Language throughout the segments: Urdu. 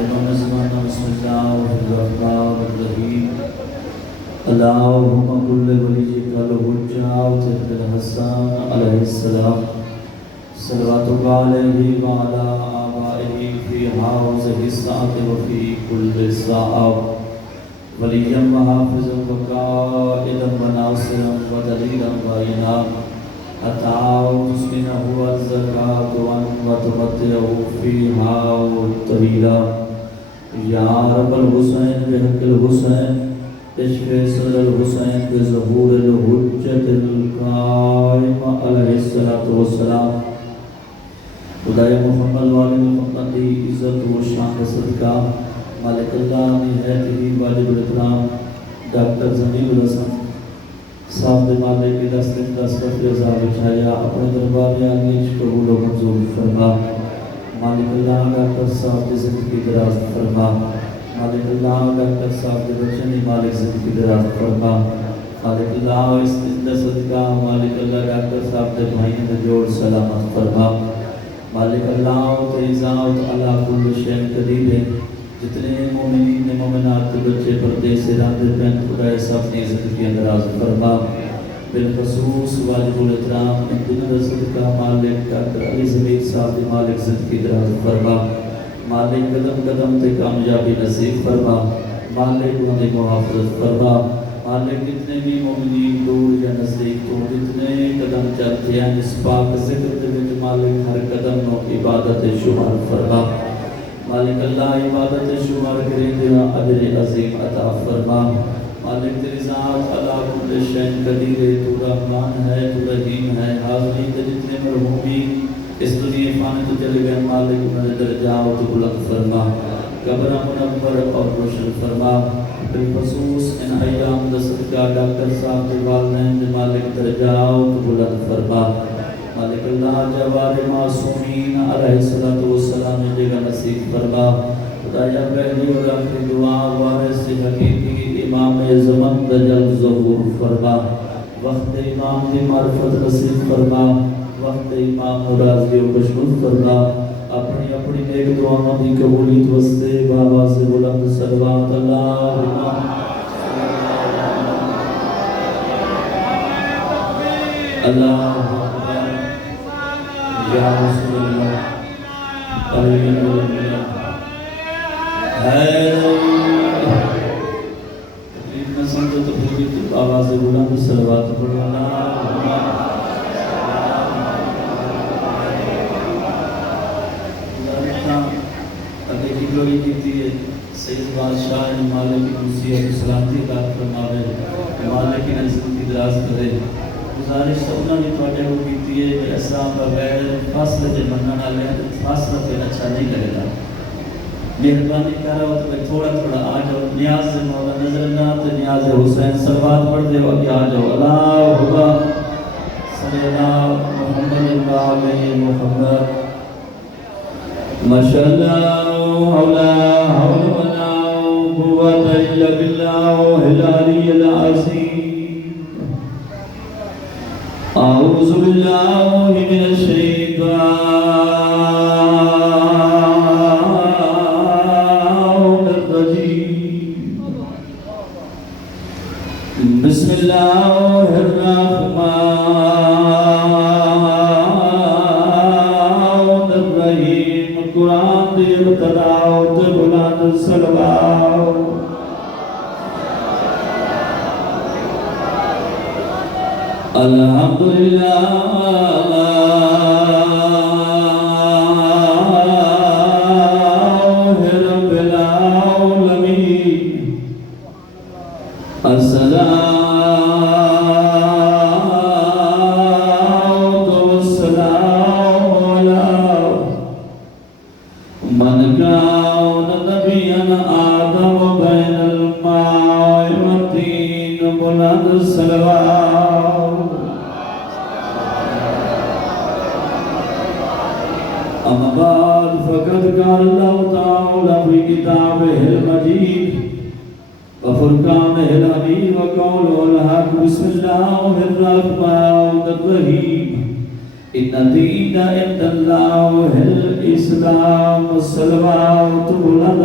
دائروں زمانہ بسم اللہ الرحمن الرحیم اللہم کل ولیک الحجۃ ابن الحسن علیہ السلام صلواتک علیہ وعلی آبائہ فی ہذہ الساعۃ وفی کل ساعۃ ولیا وحافظا وقائدا وناصرا ودلیلا وعینا حتی تسکنہ الزکاة وتمتعہ فیہا طویلا یا رب الحسین بحق الحسین اشفِ صدر الحسین بظہور الحجت القائم علیہ السلام خدای محمد والی محمد دی عزت و شان صدقہ مالک اللہ نہایت واجب الاکرام ڈاکٹر زمین الحسن صاحب دے مالک کی دست رضا بچھایا اپنے دربار آگے قبول و منظور فرما مالک اللہ ڈاکٹر صاحب دی زندگی دراز فرما مالک اللہ ڈاکٹر صاحب دے بچے نے مالک زندگی دراز فرما مالک اللہ اس زندہ صدقہ مالک اللہ ڈاکٹر صاحب دے بھائیوں دے جوڑ سلامت فرما مالک اللہ تیری ذات اللہ کل شیء قدیر ہے جتنے مومنین نے مومنات کے بچے پردے سے راندے پہن خدا صاحب نے زندگی اندراز فرما بالخصوص واجب الاحترام دنیا صدقہ مالک ڈاکٹر علی زمین صاحب دی مالک زندگی دراز فرما مالک قدم قدم تے کامیابی نصیب فرما مالک انہیں محافظت فرما مالک جتنے بھی مومنین دور یا نزدیک تو جتنے قدم چلتے ہیں اس پاک ذکر دے وچ مالک ہر قدم نو عبادت شمار فرما مالک اللہ عبادت شمار کریں دینا اجر عظیم عطا فرما مالک تیری ذات اللہ کل شیء قدیر ہے تو رحمان ہے تو رحیم ہے حاضرین جتنے مرحومین اس دنیا فانی تو چلے گئے مالک انہیں درجات تو بلند فرما قبر منور اور روشن فرما بالخصوص ان ایام دستگاہ ڈاکٹر صاحب کے والدین نے مالک درجات بلند فرما مالک اللہ جوار معصومین علیہ السلام نے جگہ نصیب فرما خدایا پہلی اور آخری دعا وارث حقیقی امام زمان دجل ظہور فرما وقت امام کی معرفت نصیب فرما وقت امام راضی و بشمول فرما اپنی اپنی نیک دعاوں کی قبولیت واسطے بابا سے بلند صلوات اللہ اللہ یا رسول اللہ علیہ وسلم تقریب میں سمجھو تو پوری بابا سے بلند صلوات پڑھنا گوئی کیتی ہے سید بادشاہ مالک کی نصیحت سلامتی عطا فرماوے مالک کی زندگی دراز کرے گزارش سبنا بھی تواڈے کو کیتی ہے ایسا بغیر فاصلے دے منن والے فاصلہ پہ اچھا نہیں لگے گا مہربانی کرو تو تھوڑا تھوڑا آ جاؤ نیاز سے مولا نظر نہ تے نیاز حسین صلوات پڑھ دے کہ آ جاؤ اللہم صلی اللہ محمد علیہ محمد ماشاءاللہ لا حول ولا قوة إلا بالله العلي العظيم أعوذ بالله من الشيطان الرجيم بسم الله الرحمن الرحيم قرآن دی ابتدا تے بلند صلوات الحمدللہ رب العالمین السلام من كان نبيا آدم بين الماء والطين بلند الصلوات أما بعد فقد قال الله تعالى في كتابه المجيد وفرقانه الحميد وقوله الحق بسم الله الرحمن الرحيم إن الدين عند الله الإسلام الصلوات بلند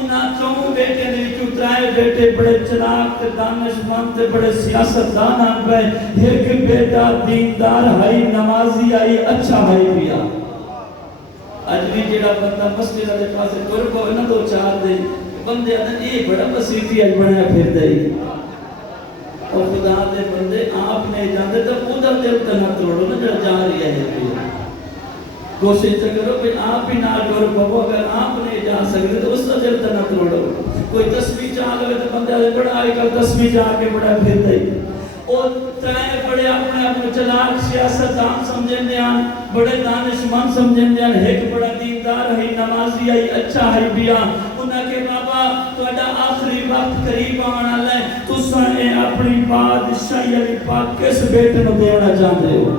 انہاں چوں بیٹے دے وچوں ترائے بیٹے بڑے چلاک تے دانشمند تے بڑے سیاستدان آن پے، ایک بیٹا دیندار ہائی، نمازی آئی، اچھا ہائی پیا۔ اج بھی جڑا بندہ مسجد دے پاسے ٹر پوے نا دو چار دے بندے آدھے یہ بڑا مسیحی اج بنیا پھر دے، اور خدا دے بندے آپ نے جاندے تو ادھر دل تے نہ توڑو نا جڑا جا رہی ہے۔ کوشش تو کرو کہ آپ ہی نہ ٹر پو، اگر آپ نے جا سکتے تو اس کا دل تے نہ توڑو۔ کوئی تسبیح چاہ لے تو بندے آدھے بڑا آئی کل تسبیح چاہ کے بڑا پھر دے، اور ترائے بڑے اپنے اپنے چلاک سیاستدان سمجھن دیان، بڑے دانشمند سمجھن دیان، ایک بڑا دیندار ہے، نمازی ہے، اچھا ہے بیا، انہاں کے بابا تہاڈا آخری وقت قریب آن والا ہے، تساں اے اپنی بادشاہی علی پاک کس بیٹے نو دینا چاہتے ہو؟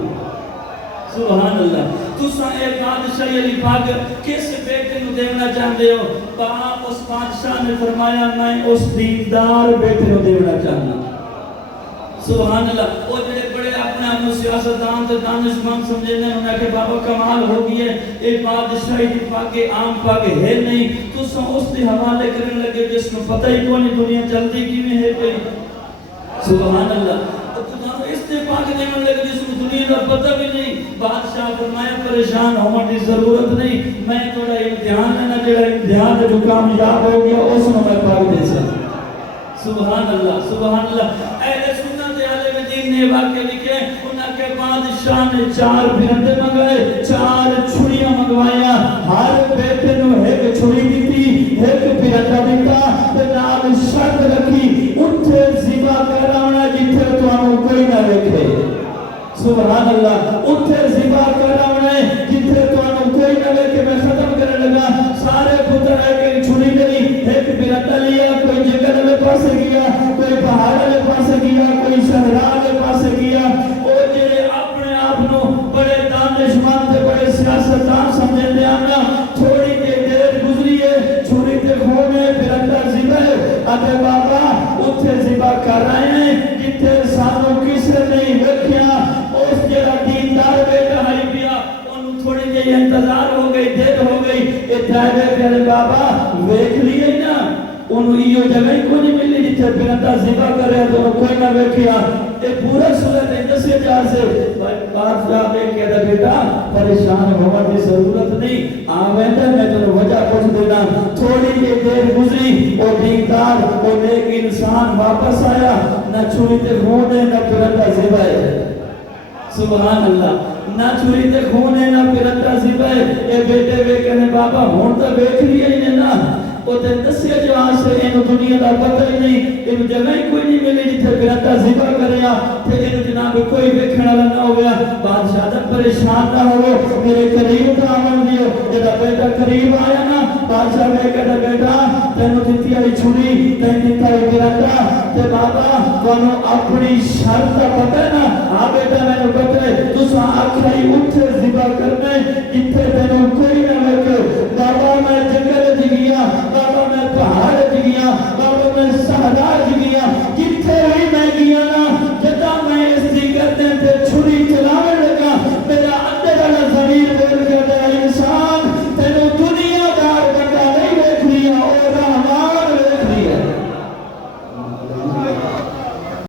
سبحان اللہ، تساں اے بادشاہی علی پاک کس بیٹے نو دینا چاہتے ہو؟ باپ اس بادشاہ نے فرمایا میں اس دیندار بیٹے نو دینا چاہنا۔ سبحان اللہ، وہ جڑے بڑے اپنے آپ سیاستدان تے دانشمند سمجھے نے انہاں کے بابا کمال ہو گئی ہے، ایک بادشاہی دی پاک عام پاک ہے نہیں، تو اس دے حوالے کرنے لگے جس کو پتہ ہی کون دنیا چلتی کیویں ہے پئی۔ سبحان اللہ، تو خدا اس دے پاک دینے لگے جس کو دنیا دا پتہ بھی نہیں۔ بادشاہ فرمایا پریشان ہونے دی ضرورت نہیں، میں تھوڑا امتحان لینا، جڑا امتحان جو کامیاب ہو گیا اس کو میں پاک دے سکتا۔ سبحان اللہ، سبحان اللہ، اہل سنت عالم دین نے واقعہ لکھے، انہاں کے بادشاہ نے 4 پھرندے منگائے، 4 چھڑیاں منگوایا، ہر بیٹے نو ایک چھڑی دیتی، ایک پھرندہ دیتا، تے نال شرط رکھی اٹھے ذبح کراونا جتھے تانوں کوئی نہ ویکھے۔ سبحان اللہ، اٹھے ذبح کراونا جتھے تانوں کوئی نہ ویکھے۔ میں ختم کرنے لگا، سارے پتر ایک چھڑی لئی، ایک پھرندہ لیا، کوئی جنگل میں پاسے گیا، کوئی پہاڑ میں پاسے گیا، کوئی صحرا میں پاسے گیا، اور جڑے اپنے آپ نو بڑے دانشمند تے بڑے سیاستدان سمجھے دے آنا، تھوڑی دیر گزری ہے، چھری تے کھونے پھرندہ ذبح ہے، اتے بابا اتھے ذبح کر رہے ہیں جتھے سانوں کسے نہیں ویکھیا۔ اس جڑا دیندار بیٹا ہے پیا، انہوں تھوڑی جی انتظار ہو گئی، دیر ہو گئی، اتھائے کہ بابا ویکھ لیے نا، انہوں ایو جگہ ہی کوئی نہیں ملی جتھے پھرندہ ذبح کر رہے تو کوئی نہ ویکھیا۔ اے پورا سورت ہے 10,000 سے بادشاہ نے کہا بیٹا پریشان ہونے کی ضرورت نہیں، آویں میں تو وجہ پوچھ دینا۔ تھوڑی یہ دیر گزری، وہ دیندار وہ نیک انسان واپس آیا، نہ چھری تے خون ہے نہ پھرندہ ذبح ہے۔ سبحان اللہ، نہ چھری تے خون ہے نہ پھرندہ ذبح ہے۔ اے بیٹے وے کہنے بابا ہون تو ویکھ لیا ہی نا، وہ تے دسیا جوان سے انہوں دنیا دا پتہ ہی نہیں، انہوں جگہ ہی کوئی نہیں ملی جتھے پھرندہ ذبح کریا، تے انہوں جناب کوئی ویکھنے والا نہ ہو گیا۔ بادشاہ دا پریشان نہ ہو، میرے قریب دا آمن دیو، جدا بیٹا قریب آیا نا، بادشاہ میں کہتا بیٹا تینوں دیتی آئی چھڑی، تینوں دیتی آئی پھرندہ، تے بابا کونوں اپنی شرط دا پتہ ہے نا، ہاں بیٹا میں نے پتہ ہے، تو سا آکھائی اٹھے ذبح کرنے جتھے تینوں کوئی نہ